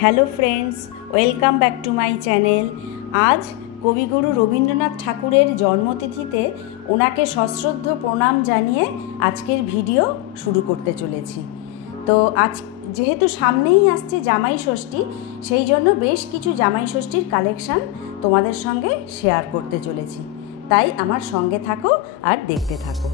Hello friends, welcome back to my channel. আজ কবিগুরু রবীন্দ্রনাথ ঠাকুরের জন্মতিথিতে ওনাকে সশ্রদ্ধ প্রণাম জানিয়ে আজকের ভিডিও শুরু করতে চলেছি। তো আজ যেহেতু সামনেই আসছে জামাই ষষ্ঠী, সেই জন্য বেশ কিছু জামাই ষষ্ঠীর কালেকশান তোমাদের সঙ্গে শেয়ার করতে চলেছি। তাই আমার সঙ্গে থাকো আর দেখতে থাকো।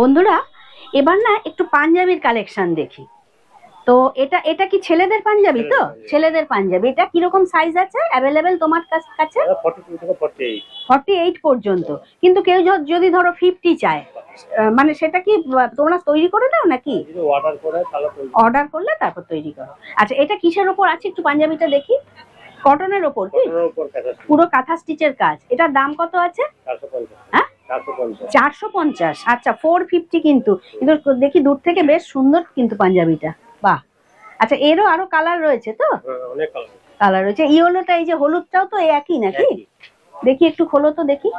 বন্ধুরা, এবার না একটু পাঞ্জাবির কালেকশন দেখি। তো এটা কি ছেলেদের পাঞ্জাবি? তো ছেলেদের পাঞ্জাবি। এটা কিরকম সাইজ আছে অ্যাভেলেবেল তোমার কাছে? 48 পর্যন্ত। কিন্তু কেউ যদি ধরো 50 চায়, মানে সেটা কি তোমরা তৈরি করে দাও নাকি? অর্ডার করলে তারপর তৈরি করো। আচ্ছা, এটা কিসের ওপর আছে একটু পাঞ্জাবিটা দেখি। কটনের ওপর কি? পুরো কাঁথা স্টিচের কাজ। এটার দাম কত আছে? 450। আচ্ছা, 450 কিন্তু দেখি দূর থেকে বেশ সুন্দর কিন্তু পাঞ্জাবিটা। বাহ। আচ্ছা, এরও আরো কালার রয়েছে তো? অনেক কালার রয়েছে। ইয়েলোটা, এই যে হলুদটাও তো একই নাকি? দেখি একটু খোলো তো দেখি।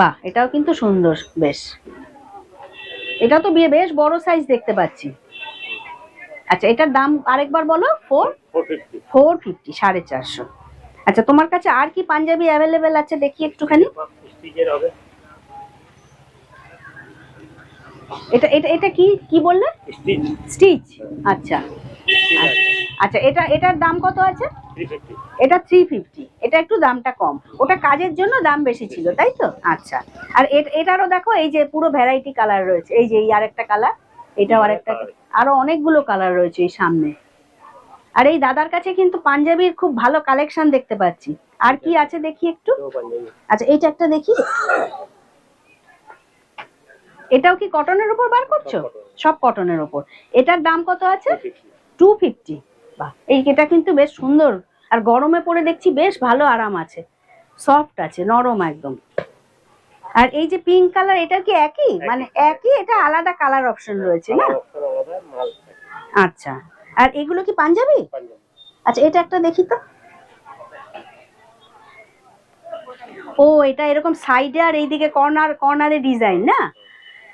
বাহ, এটাও কিন্তু সুন্দর বেশ। এটা তো বেশ বড় সাইজ দেখতে পাচ্ছি। আচ্ছা, এটার দাম আরেকবার বলো। 450, 450। আচ্ছা, তোমার কাছে আর কি পাঞ্জাবি অ্যাভেলেবেল আছে দেখি একটুখানি। এটা এটা এটা কি বললে? স্টিচ। আচ্ছা আচ্ছা, এটার দাম কত আছে? 350। এটা 350। এটা একটু দামটা কম, ওটা কাজের জন্য দাম বেশি ছিল, তাই তো? আচ্ছা। আর এটারও দেখো, এই যে পুরো ভ্যারাইটি কালার রয়েছে। এই যে এই আরেকটা কালার, এটাও আরেকটা, আরো অনেকগুলো কালার রয়েছে এই সামনে। আর এই দাদার কাছে কিন্তু পাঞ্জাবির খুব ভালো কালেকশন দেখতে পাচ্ছি। আর কি আছে দেখি একটু। আচ্ছা, এইটা একটা দেখি। এটাও কি কটনের উপর বার করছো? সব কটনের উপর। এটার দাম কত আছে? 250। বাহ, এটা কিন্তু বেশ সুন্দর। আর গরমে পরে দেখছি বেশ ভালো আরাম আছে, সফট আছে, নরম একদম। আর এই যে পিঙ্ক কালার, এটা কি একই? মানে একই, এটা আলাদা কালার অপশন রয়েছে না? আচ্ছা। আর এগুলো কি পাঞ্জাবি? আচ্ছা, এটা একটা দেখি তো। ও, এটা এরকম সাইডে আর এইদিকে কর্নারে ডিজাইন না?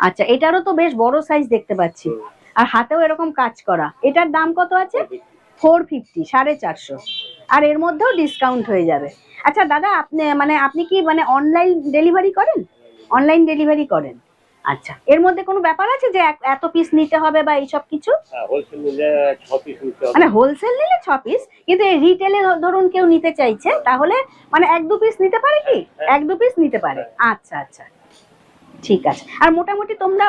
আচ্ছা, এটারও তো বেশ বড় সাইজ দেখতে পাচ্ছি। আর হাতেও এরকম কাজ করা। এটার দাম কত আছে? 450, 450। আর এর মধ্যেও ডিসকাউন্ট হয়ে যাবে। আচ্ছা দাদা, আপনি কি অনলাইন ডেলিভারি করেন? অনলাইন ডেলিভারি করেন। আচ্ছা, এর মধ্যে কোনো ব্যাপার আছে যে এত পিস নিতে হবে বা এইসব কিছু? হোলসেল নিলে 6 পিস নিতে হবে। মানে হোলসেল নিলে 6 পিস, কিন্তু এই রিটেলে ধরুন কেউ নিতে চাইছে, তাহলে মানে 1-2 পিস নিতে পারে কি? 1-2 পিস নিতে পারে। আচ্ছা আচ্ছা, ঠিক আছে। আর মোটামুটি তোমরা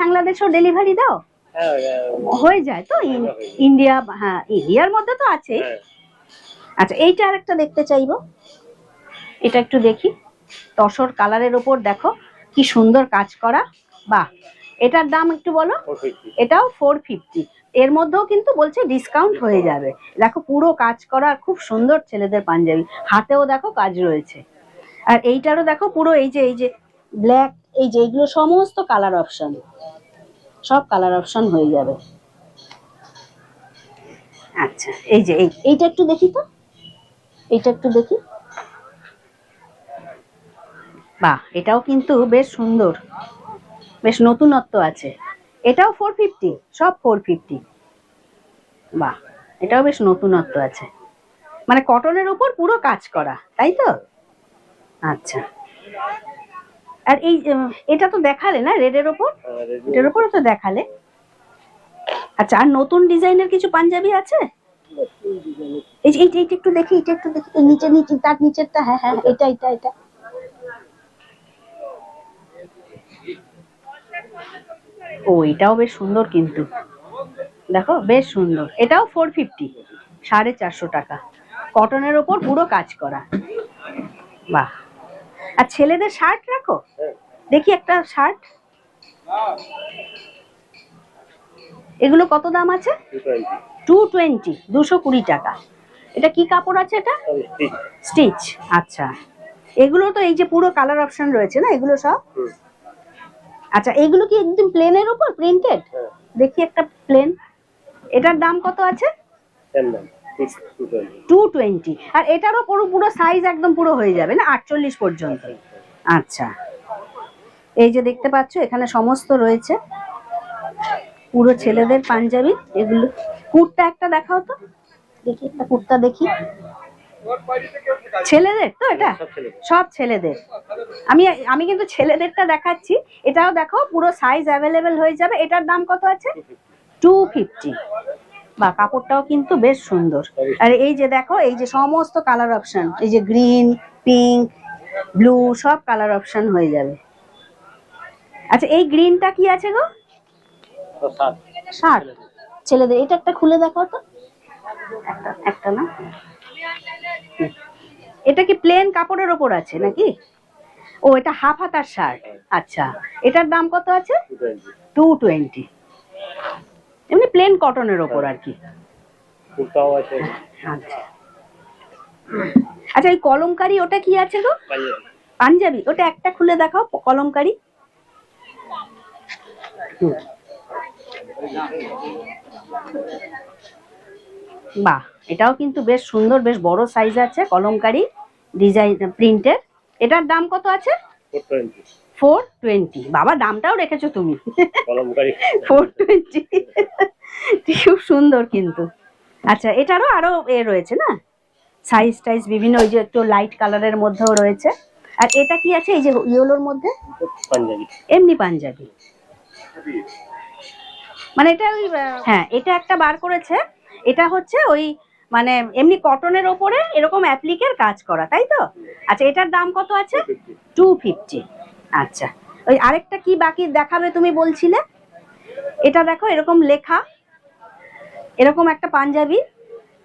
বাংলাদেশেও ডেলিভারি দাও? হয়ে যায় তো? ইন্ডিয়া, হ্যাঁ, ইন্ডিয়ার মধ্যে তো আছে। আচ্ছা, এইটা আরেকটা দেখতে চাইবো। এটা একটু দেখি। তসর কালারের ওপর দেখো কি সুন্দর কাজ করা। বাহ, এটার দাম একটু বলো। 450। এটাও 450। এর মধ্যেও কিন্তু বলছে ডিসকাউন্ট হয়ে যাবে। দেখো পুরো কাজ করা, খুব সুন্দর ছেলেদের পাঞ্জাবি। হাতেও দেখো কাজ রয়েছে। আর এইটারও দেখো পুরো এই যে ব্ল্যাক, এই যে এইগুলো সমস্ত কালার অপশন, সব কালার অপশন হয়ে যাবে। আচ্ছা, এই যে এইটা একটু দেখি তো। এইটা একটু দেখি। বাহ, এটাও কিন্তু বেশ সুন্দর, বেশ নতুনত্ব আছে। এটাও 450, সব 450। বাহ, এটাও বেশ নতুনত্ব আছে। মানে কটনের উপর পুরো কাজ করা, তাই তো? আচ্ছা। আর এটা তো দেখালে না রেডের ওপর? এটার উপরও তো দেখালে। আচ্ছা, আর নতুন ডিজাইনের কিছু পাঞ্জাবি আছে? এইটা একটু দেখি, এটা একটু দেখি। নিচে তার নিচেরটা। হ্যাঁ হ্যাঁ, এটা। ও, এটাও বেশ সুন্দর কিন্তু, দেখো বেশ সুন্দর। এটাও 450, 450 টাকা। কটনের ওপর পুরো কাজ করা। বাহ। আর ছেলেদের শার্ট রাখো? দেখি একটা শার্ট, এগুলো কত দাম আছে? 220, 220 টাকা। এটা কি কাপড় আছে? এটা স্টিচ। আচ্ছা, এগুলো তো এই যে পুরো কালার অপশন রয়েছে না এগুলো সব? আচ্ছা, এগুলো কি একদম প্লেনের উপর প্রিন্টেড? দেখি একটা প্লেন, এটার দাম কত আছে? 220। আর এটারও পুরো পুরো সাইজ একদম পুরো হয়ে যাবে না 48 পর্যন্ত? আচ্ছা, এই যে দেখতে পাচ্ছ এখানে সমস্ত রয়েছে, পুরো ছেলেদের পাঞ্জাবি। এগুলো কুর্তা একটা দেখাও তো, দেখি একটা কুর্তা দেখি। ছেলেদের তো এটা? সব ছেলেদের। আমি কিন্তু ছেলেদেরটা দেখাচ্ছি, এটাও দেখো পুরো সাইজ অ্যাভেলেবেল হয়ে যাবে। এটার দাম কত আছে? 250। বা কাপড়টাও কিন্তু বেশ সুন্দর। আর এই যে দেখো, এই যে সমস্ত কালার অপশন, এই যে গ্রিন, পিঙ্ক, ব্লু, সব কালার অপশন হয়ে যাবে। আচ্ছা, এই গ্রিনটা কি আছে গো? শার্ট ছেলেদের। এটা একটা খুলে দেখাও তো, একটা না, এটা কি প্লেন কাপড়ের ওপর আছে নাকি? ও, এটা হাফ হাতার শার্ট। আচ্ছা, এটার দাম কত আছে? 220। এমনি প্লেন কটনের ওপর আর কি। আচ্ছা, এই কলমকারি ওটা কি আছে গো? পাঞ্জাবি। ওটা একটা খুলে দেখাও, কলমকারি। বাহ, এটাও কিন্তু বেশ সুন্দর, বেশ বড় সাইজ আছে, কলমকারি ডিজাইন প্রিন্টের। এটার দাম কত আছে? 420। বাবা, দামটাও রেখেছো তুমি। 420। খুব সুন্দর কিন্তু। আচ্ছা, এটারও আরো রয়েছে না সাইজ টাইজ বিভিন্ন, ওই যে একটু লাইট কালারের মধ্যেও রয়েছে। আর এটা কি আছে এই যে ইয়েলোর মধ্যে? পাঞ্জাবি। এমনি পাঞ্জাবি, মানে এটা ওই, হ্যাঁ এটা একটা বার করেছে, এটা হচ্ছে ওই মানে এমনি কটনের ওপরে এরকম অ্যাপ্লিকের কাজ করা, তাই তো? আচ্ছা, এটার দাম কত আছে? 250। আচ্ছা, ওই আরেকটা কি বাকি দেখাবে তুমি বলছিলে? এটা দেখো, এরকম লেখা, এরকম একটা পাঞ্জাবি,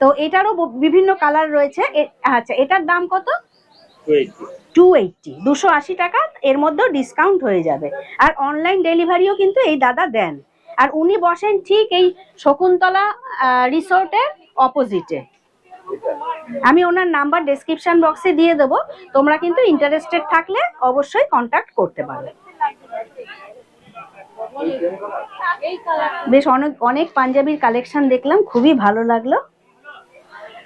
তো এটারও বিভিন্ন কালার রয়েছে। আচ্ছা, এটার দাম কত? 280, 280 টাকা। এর মধ্যেও ডিসকাউন্ট হয়ে যাবে। আর অনলাইন ডেলিভারিও কিন্তু এই দাদা দেন। আর উনি বসেন ঠিক এই শকুন্তলা রিসোর্টের অপোজিটে। আমি ওনার নাম্বার ডেসক্রিপশন বক্সে দিয়ে দেবো, তোমরা কিন্তু ইন্টারেস্টেড থাকলে অবশ্যই কন্ট্যাক্ট করতে পারো। বেশ অনেক পাঞ্জাবির কালেকশন দেখলাম, খুবই ভালো লাগলো।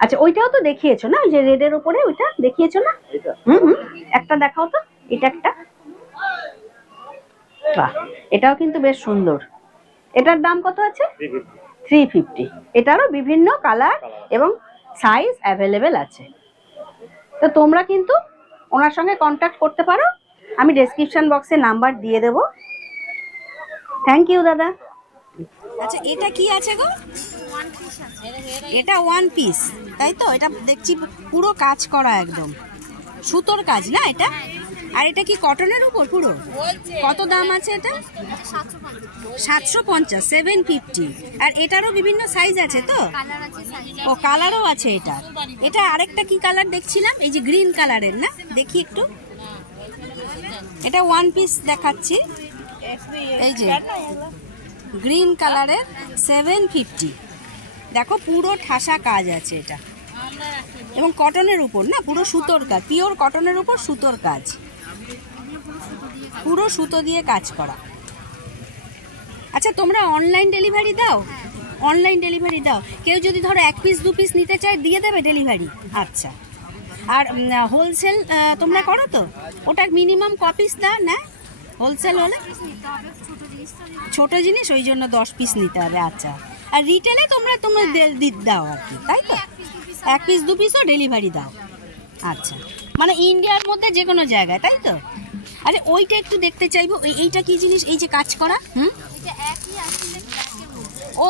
আচ্ছা, ওইটাও তো দেখিয়েছো না, যে রেডের উপরে ওইটা দেখিয়েছো না? একটা দেখাও তো, এটা একটা। বাহ, এটাও কিন্তু বেশ সুন্দর। এটার দাম কত আছে? 350। এটারও বিভিন্ন কালার এবং সাইজ অ্যাভেলেবেল আছে। তো তোমরা কিন্তু ওনার সঙ্গে কন্ট্যাক্ট করতে পারো, আমি ডেসক্রিপশন বক্সে নাম্বার দিয়ে দেবো। থ্যাংক ইউ দাদা। আচ্ছা, এটা কি আছে গো? এটা ওয়ান পিস, তাই তো? এটা দেখছি পুরো কাজ করা, একদম সুতোর কাজ না এটা? আর এটা কি কটনের উপর পুরো? কত দাম আছে এটা? 750, 750। আর এটারও বিভিন্ন সাইজ আছে তো? ও, কালারও আছে এটা। এটা আরেকটা কি কালার দেখছিলাম, এই যে গ্রিন কালারের না? দেখি একটু, এটা ওয়ান পিস দেখাচ্ছি, এই যে গ্রিন কালারের 750। দেখো পুরো ঠাসা কাজ আছে এটা, এবং কটনের উপর না, পুরো সুতোর কাজ, পিওর কটনের উপর সুতোর কাজ, পুরো সুতো দিয়ে কাজ করা। আচ্ছা, তোমরা অনলাইন ডেলিভারি দাও? অনলাইন ডেলিভারি দাও। কেউ যদি ধরো 1 পিস 2 পিস নিতে চায়, দিয়ে দেবে ডেলিভারি? আচ্ছা। আর হোলসেল তোমরা করো তো? ওটা মিনিমাম ক পিস দাও না হোলসেল হলে? ছোট জিনিস, ওই জন্য 10 পিস নিতে হবে। আচ্ছা, আর রিটেলে তোমরা দাও আর কি, তাই তো? 1 পিস 2 পিসও ডেলিভারি দাও। আচ্ছা, মানে ইন্ডিয়ার মধ্যে যে কোনো জায়গায়, তাই তো? আরে ওইটা একটু দেখতে চাইবো, এইটা কি জিনিস? এই যে কাজ করা, ও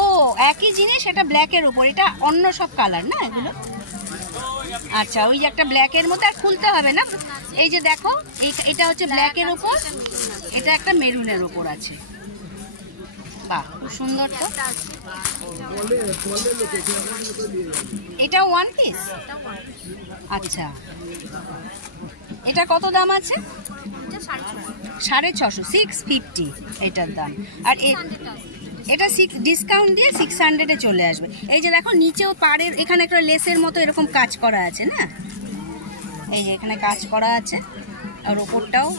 একই জিনিস, এটা ব্ল্যাকের উপর, এটা অন্য সব কালার না এগুলো? আচ্ছা, ওই যে একটা ব্ল্যাকের মধ্যে, আর খুলতে হবে না। এই যে দেখো, এটা হচ্ছে ব্ল্যাকের উপর, এটা একটা মেরুনের উপর আছে। বাহ, খুব সুন্দর তো। এটা ওয়ান পিস? আচ্ছা, এটা কত দাম আছে? 650, 650 এটার দাম। আর এটা ডিসকাউন্ট দিয়ে 600-এ চলে আসবে। এই যে দেখো নিচেও পাড়ের এখানে একটা লেসের মতো এরকম কাজ করা আছে না, এই যে এখানে কাজ করা আছে, আর ওপরটাও।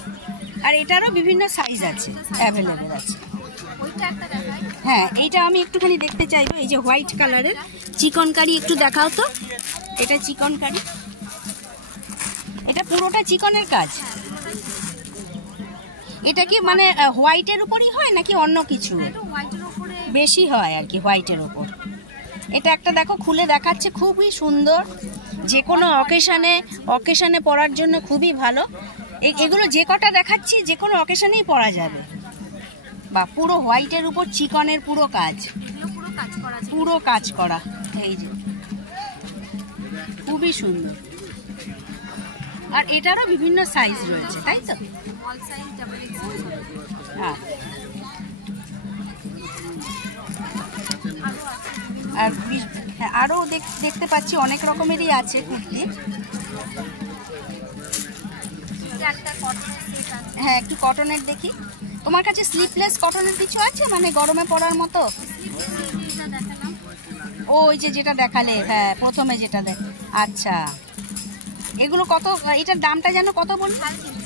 আর এটারও বিভিন্ন সাইজ আছে, অ্যাভেলেবেল আছে। হ্যাঁ, এইটা আমি একটুখানি দেখতে চাইবো। এই যে হোয়াইট কালারের চিকনকারি, একটু দেখাও তো। এটা চিকনকারি, এটা পুরোটা চিকনের কাজ। এটা কি মানে হোয়াইটের উপরই হয় নাকি অন্য কিছু? বেশি হয় আর কি হোয়াইটের উপর। এটা একটা দেখো খুলে দেখাচ্ছে, খুবই সুন্দর, যে কোনো অকেশানে পরার জন্য খুবই ভালো। এগুলো যে কটা দেখাচ্ছি যে কোনো অকেশানেই পরা যাবে। বা পুরো হোয়াইটের উপর চিকনের পুরো কাজ, পুরো কাজ করা। এই যে খুবই সুন্দর। আর এটারও বিভিন্ন সাইজ রয়েছে, তাই তো? হ্যাঁ, আর আরও দেখতে পাচ্ছি অনেক রকমেরই আছে কুর্তি। হ্যাঁ, একটু কটনের দেখি। তোমার কাছে স্লিপলেস কটনের কিছু আছে, মানে গরমে পরার মতো? ওই যেটা দেখালে, হ্যাঁ প্রথমে যেটা আচ্ছা, এগুলো কত? এটার দামটা যেন কত বল?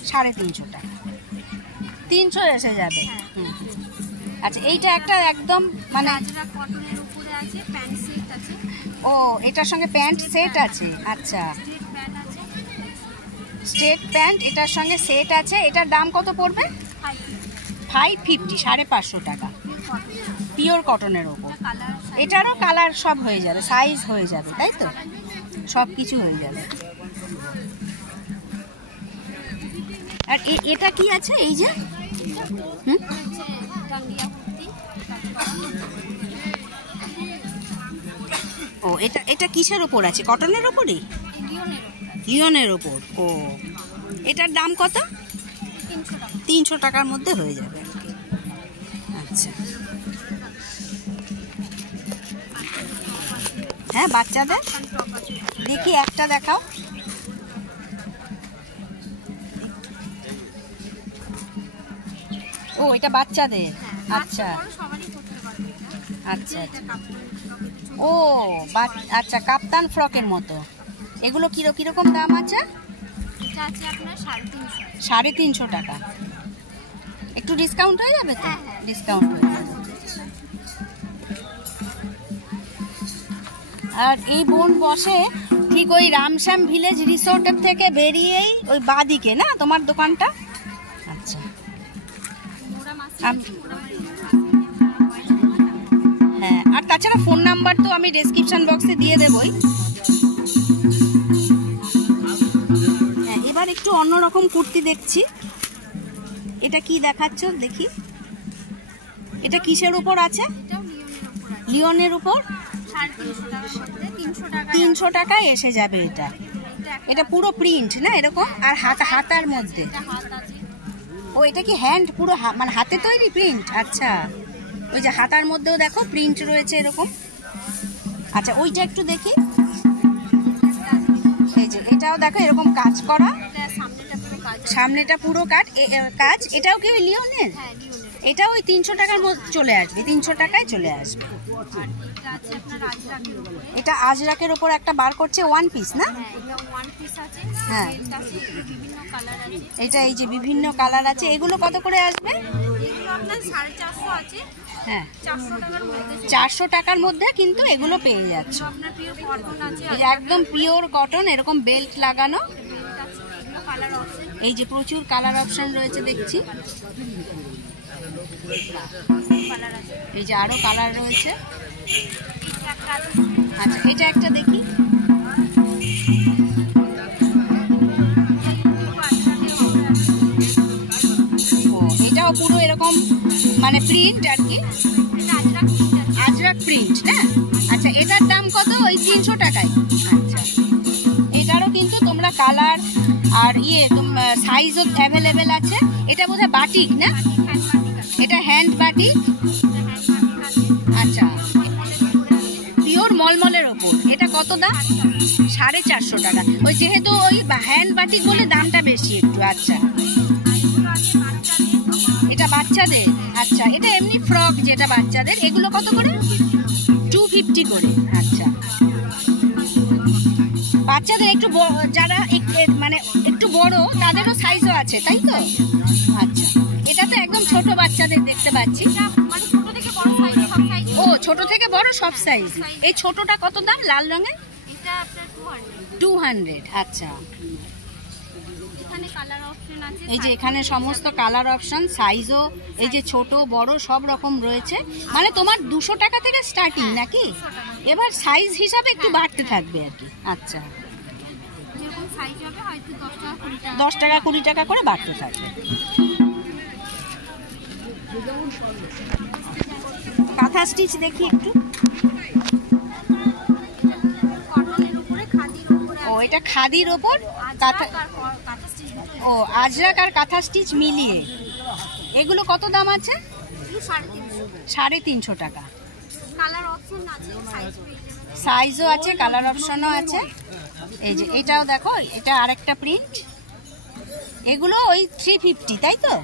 350 টাকা। 300 এসে যাবে। আচ্ছা, এইটা একটা একদম মানে ও, এটার সঙ্গে প্যান্ট সেট আছে। আচ্ছা, স্ট্রেট প্যান্ট এটার সঙ্গে সেট আছে। এটার দাম কত পড়বে? 550, 550 টাকা, পিওর কটনের ওপর। এটারও কালার সব হয়ে যাবে, সাইজ হয়ে যাবে, তাই তো? সব কিছু হয়ে যাবে। আর এটা কি আছে এই যে? ও, এটা কিসের ওপর আছে? কটনের ওপরই? লিওনের ওপর। ও, এটার দাম কত? 300 টাকার মধ্যে হয়ে যাবে। আচ্ছা, হ্যাঁ বাচ্চাদের দেখি, একটা দেখাও। ও, এটা বাচ্চাদের। আচ্ছা আচ্ছা, ও আচ্ছা, কাপ্তান ফ্রকের মতো। এগুলো কিরকম দাম আছে? 350 টাকা। একটু ডিসকাউন্ট হয়ে যাবে তো? ডিসকাউন্ট হয়ে যাবে। আর এই বোন বসে ঠিক ওই রামশ্যাম ভিলেজ রিসোর্টের থেকে বেরিয়েই ওই বাদিকে না তোমার দোকানটা? আচ্ছা, হ্যাঁ। আর তাছাড়া ফোন নাম্বার তো আমি ডেসক্রিপশন বক্সে দিয়ে দেবই। হ্যাঁ, এবার একটু অন্যরকম কুর্তি দেখছি। এটা কি দেখাচ্ছ দেখি? এটা কিসের উপর আছে? লিওনের উপর। 300 টাকায় এসে যাবে। এটা পুরো প্রিন্ট না এরকম, আর হাতার মধ্যে। ও, এটা কি হ্যান্ড পুরো মানে হাতে তৈরি প্রিন্ট? আচ্ছা, ওই যে হাতার মধ্যেও দেখো প্রিন্ট রয়েছে এরকম। আচ্ছা, ওইটা একটু দেখি। এই যে এটাও দেখো এরকম কাজ করা, সামনেটা পুরো কাজ। এটাও কি ওই লিওনের? এটা ওই 300 টাকার মধ্যে চলে আসবে, 300 টাকায় চলে আসবে। এটা আজরাকের ওপর একটা বার করছে, ওয়ান পিস না? হ্যাঁ, এটা এই যে বিভিন্ন কালার আছে। এগুলো কত করে আসবে? হ্যাঁ, 400 টাকার মধ্যে কিন্তু এগুলো পেয়ে যাচ্ছে। একদম পিওর কটন, এরকম বেল্ট লাগানো। এই যে প্রচুর কালার অপশন রয়েছে দেখছি। এই যে আরো কালার রয়েছে। আচ্ছা, এটা একটা দেখি। ও, এটাও পুরো এরকম মানে প্রিন্ট আর কি, আজরাক প্রিন্ট না? আচ্ছা, এটার দাম কত? ওই 300 টাকায়। আচ্ছা, এটারও কিন্তু তোমরা কালার আর সাইজও অ্যাভেলেবেল আছে। এটা বোধহয় বাটিক না? এটা হ্যান্ড বাটিক। আচ্ছা, পিওর মলমলের ওপর। এটা কত দাম? 450 টাকা। ওই যেহেতু ওই হ্যান্ড বাটিক বলে দামটা বেশি একটু। আচ্ছা, বাচ্চাদের, আচ্ছা এটা এমনি ফ্রক যেটা বাচ্চাদের, এগুলো কত করে? 250 করে। আচ্ছা, বাচ্চাদের একটু যারা মানে একটু বড় তাদেরও সাইজও আছে, তাই তো? আচ্ছা, এটা তো একদম ছোট বাচ্চাদের দেখতে পাচ্ছি। ও ছোট থেকে বড় সব সাইজ। এই ছোটটা কত দাম লাল রঙের? 200। আচ্ছা, এই যে এখানে সমস্ত কালার অপশন, সাইজও এই যে ছোট বড় সব রকম রয়েছে। মানে তোমার 200 টাকা থেকে স্টার্টিং নাকি? এবার সাইজ হিসাবে একটু বাড়তে থাকবে আর কি। আচ্ছা, 10 টাকা 20 টাকা করে বাড়তে থাকবে। কাঁথা স্টিচ দেখি একটু। ও এটা খাদির ওপর কাঁথা, ও আজরাক আর কাঁথা স্টিচ মিলিয়ে। এগুলো কত দাম আছে? 350 টাকা। সাইজও আছে, কালার অপশনও আছে। এই যে এটাও দেখো, এটা আরেকটা প্রিন্ট। এগুলো ওই 350, তাই তো?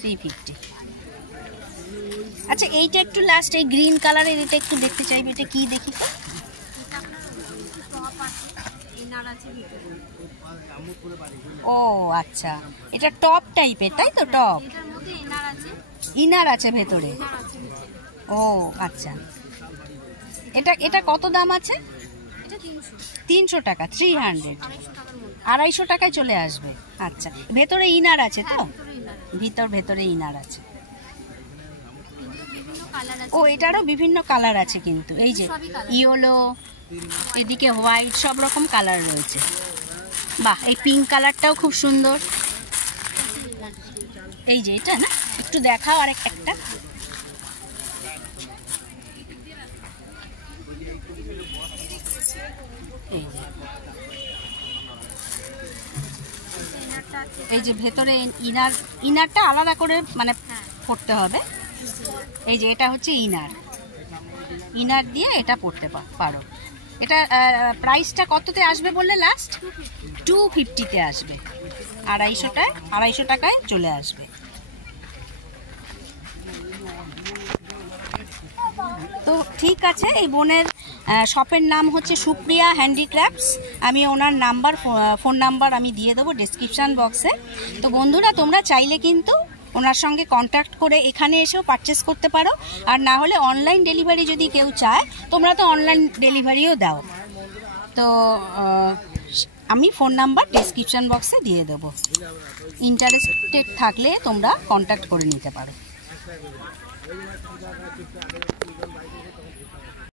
350। আচ্ছা, এইটা একটু লাস্ট, এই গ্রিন কালারের এটা একটু দেখতে চাইবে। এটা কি দেখি তো? ও আচ্ছা, এটা টপ টাইপের, তাই তো? টপ, ইনার আছে ভেতরে। ও আচ্ছা, এটা কত দাম আছে? 300 টাকা। 300, 250 টাকায় চলে আসবে। আচ্ছা, ভেতরে ইনার আছে তো? ভেতরে ইনার আছে। ও এটারও বিভিন্ন কালার আছে কিন্তু, এই যে ইয়েলো, এদিকে হোয়াইট, সব রকম কালার রয়েছে। বাহ, এই পিঙ্ক কালারটাও খুব সুন্দর। এই যে এটা না, একটু দেখাও আর একটা। এই যে ভেতরে ইনারটা আলাদা করে মানে পড়তে হবে। এই যে এটা হচ্ছে ইনার দিয়ে এটা পড়তে পারো। এটা প্রাইসটা কততে আসবে বললে? লাস্ট 250-তে আসবে। 250 টাকায় চলে আসবে। তো ঠিক আছে, এই বোনের শপের নাম হচ্ছে সুপ্রিয়া হ্যান্ডিক্রাফটস। আমি ওনার ফোন নাম্বার আমি দিয়ে দেবো ডেসক্রিপশান বক্সে। তো বন্ধুরা, তোমরা চাইলে কিন্তু ওনার সঙ্গে কন্ট্যাক্ট করে এখানে এসেও পারচেস করতে পারো। আর না হলে অনলাইন ডেলিভারি যদি কেউ চায়, তোমরা তো অনলাইন ডেলিভারিও দাও। তো আমি ফোন নাম্বার ডেসক্রিপশান বক্সে দিয়ে দেবো। ইন্টারেস্টেড থাকলে তোমরা কন্ট্যাক্ট করে নিতে পারো।